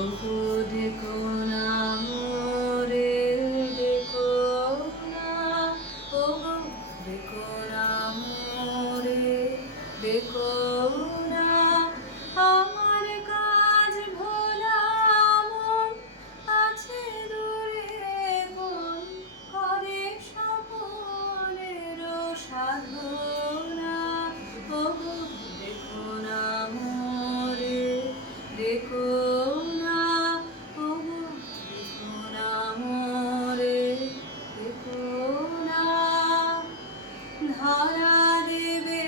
ওগো দেখো না মোরে, দেখো না, ওগো দেখো না মোরে, দেখো না, আমার কাজ ভোলা মন আছে দূরে কোন, করে সকলের সাধনা। ওগো দেখো না মোরে, দেখো না, ওগো দেখো না মোরে, দেখো না, ধরা দেবে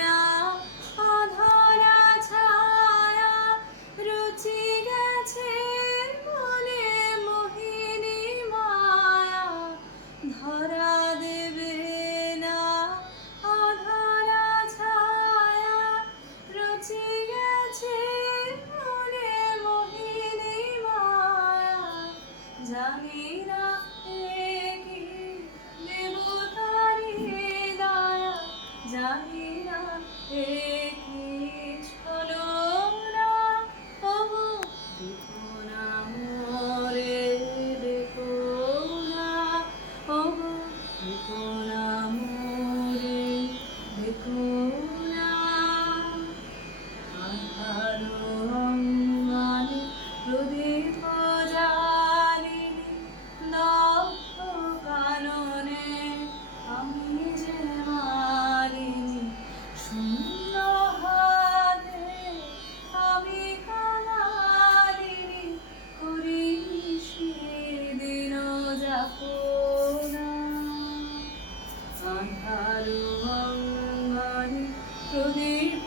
না অধরা ছায়া, রুচি গেছে মনে মোহিনী মায়া, ধরা দেবে না অধরা ছায়া, রুচি গেছে মনে মোহিনী মায়া, জানি না এ কি দেবতারি দয়া, জানি না এ কি ছলনা। ওগো দেখো না মোরে, দেখো না, ওগো দেখো না মোরে, দেখো না, আধারো অঙ্গনে প্রদীপ জ্বালিনি, দগ্ধ কাননে আমি যে মারিনি, শূন্য হাতে আমি কাঙালিনি, করিনি সেদিন যাপনা। আধারো অঙ্গনে প্রদীপ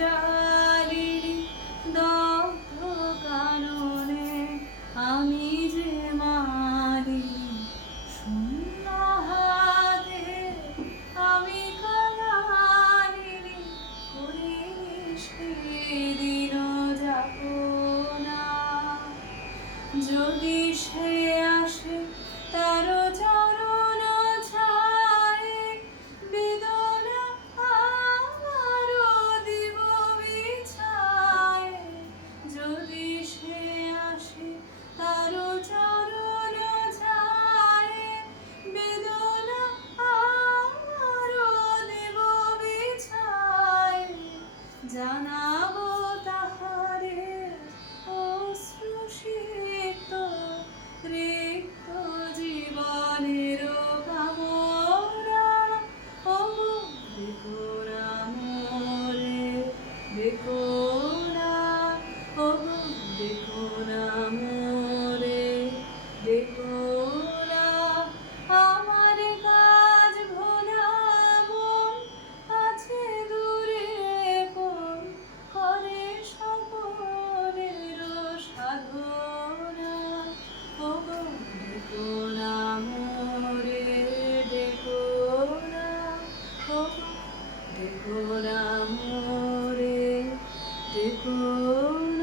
জ্বালিনি, দগ্ধ কাননে আমি যে মারিনি, শূন্য হাতে আমি কাঙালিনি, করিনি সেদিন যাপনা। যদি সে আসে তার চরণ ছায়ে, বেদনা আমারও দিব বিছায়ে, যদি সে আসে তার চরণ ছায়ে, বেদনা আমারও দিব বিছায়ে, জানাবো তাহারে অশ্রুসিক্ত রিক্ত জীবনের কামনা। ওগো দেখো না মোরে, দেখো না, ওগো দেখো না মোরে, দেখো না, আমার কাজ ভোলা মন আছে দূরে কোন, করে সকলের সাধনা। ওগো দেখো না মোরে, দেখো না, ওগো দেখো না মোরে, দেখো না।